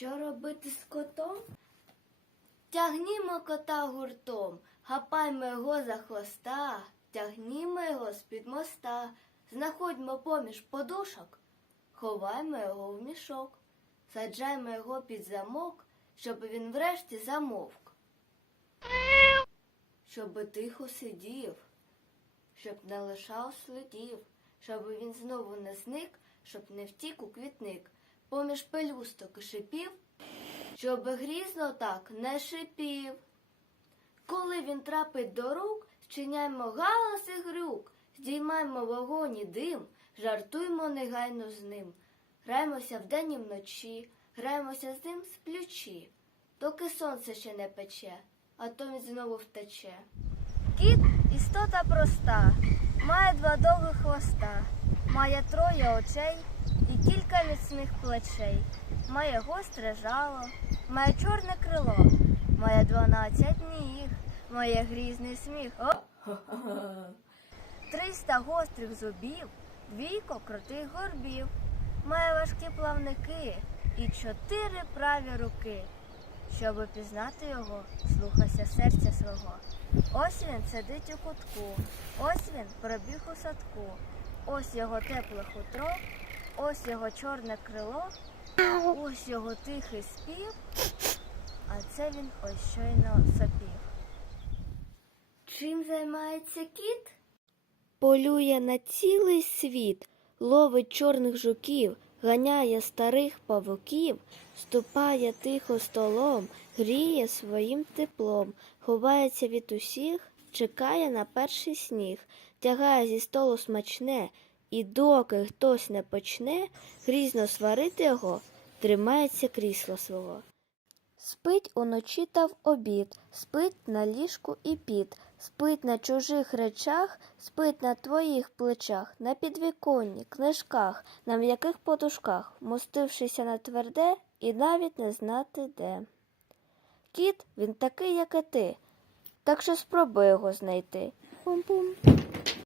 Що робити з котом? Тягнімо кота гуртом, гапаймо його за хвоста, тягнімо його з-під моста, знаходьмо поміж подушок, ховаймо його в мішок, саджаймо його під замок, щоб він врешті замовк. Щоби тихо сидів, щоб не лишав слідів, щоб він знову не зник, щоб не втік у квітник, поміж пелюсток і шипів, щоб грізно так не шипів. Коли він трапить до рук, зчиняймо галас і грюк, здіймаймо вогонь і дим, жартуймо негайно з ним. Граємося вдень і вночі, граємося з ним сплючі, доки сонце ще не пече, а то він знову втече. Кіт істота проста, має два довгих хвоста, має троє очей кілька міцних плечей, має гостре жало, має чорне крило, має дванадцять ніг, має грізний сміх. Триста гострих зубів, двійко крутих горбів, має важкі плавники і чотири праві руки. Щоб пізнати його, слухайся серця свого. Ось він сидить у кутку, ось він пробіг у садку, ось його тепле хутро, ось його чорне крило, ось його тихий спів, а це він ось щойно сопів. Чим займається кіт? Полює на цілий світ, ловить чорних жуків, ганяє старих павуків, ступає тихо столом, гріє своїм теплом, ховається від усіх, чекає на перший сніг, тягає зі столу смачне, і доки хтось не почне грізно сварити його, тримається крісла свого. Спить уночі та в обід, спить на ліжку і під, спить на чужих речах, спить на твоїх плечах, на підвіконні, книжках, на м'яких подушках, мостившися на тверде і навіть не знати де. Кіт він такий, як і ти, так що спробуй його знайти. Пум-пум.